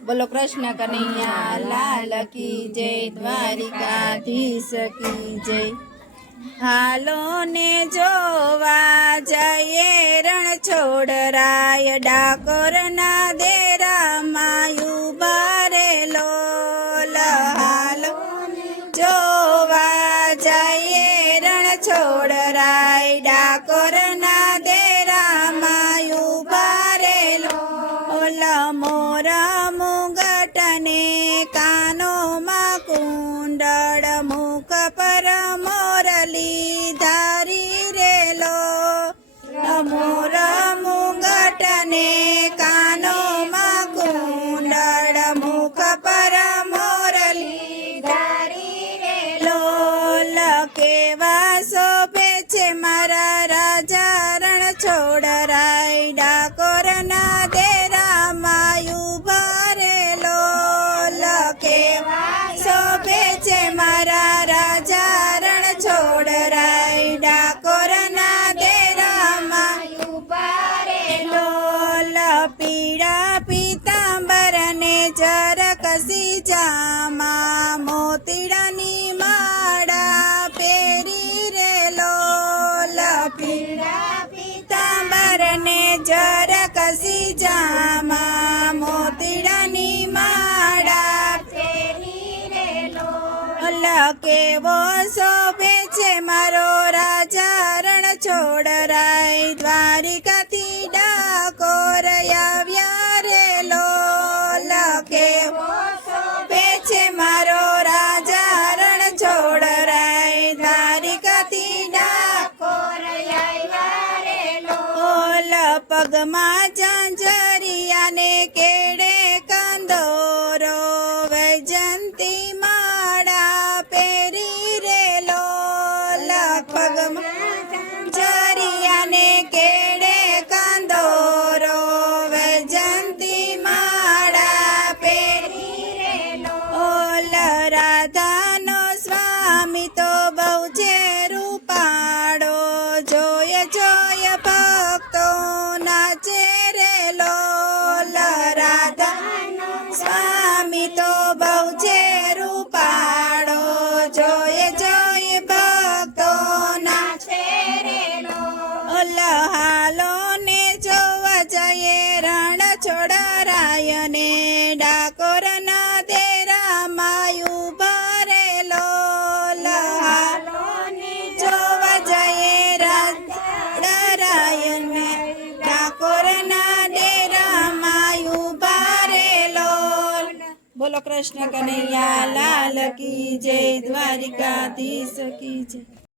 बोलो कृष्ण कन्हैया लाल की जय, द्वारिकाधीश की जय। हालो ने जोवा जये रण छोड़राय, डाकोर ना देरा मायू बारे लोल। हालो जोवा जये रण छोड़राय, डाकोर ना देरा मायू बारे लोल। मोरा मुगटने कानो मा कुंडल, मुख पर मोरली धारी रेलो। मोर मुगटने कानो मा कुंडल, मुख पर मोरली धारी रेलो। केवा शोभे छे मारा राजा रण छोड़राय, डाकोर ना देरा मायू भरेलो। केवा शोभे छे मारा राजा रण छोड़राय, डाकोर ना देरा मायू भरेलो। पीड़ा पीतांबर ने जर कसी जामा, मोतीडानी माड़ा पेरी रेलो। पीड़ा पीतांबर ने जर कसी जामा, मोतीडानी माड़ा पेरी रेलो। केवो शोभे छे मारो राजा रण छोड़राय, द्वारिकाथी डाकोर આવ્યા રેલો। केवो शोभे छे मारो राजा रण छोड़राय, द्वारिकाथी डाकोर આવ્યા રેલો। पगमा झांझरिया ने केड़े कंदोरो, वैजंती माड़ा पेरी रेलो। पगमा झांझरिया ने केड़े कंदोरो, वैजंती माड़ा पेरी रेलो। राधा नो स्वामी तो बहु छे रूपाड़ो, जोय जोय भक्तो नाचे रेलो। राधा नो स्वामी तो बहु छे रूपाड़ो, जोय जोय भक्तो नाचे रेलो। हालो ने जोवा जये रण छोड़राय ने, डाकोर ना देरा मायू भरेलो। हालो ने जोवा जये रण छोड़राय ने, डाकोर ना देरा मायू भरेलो। बोलो कृष्ण कन्हैया लाल की जय, द्वारिकाधीश की जय।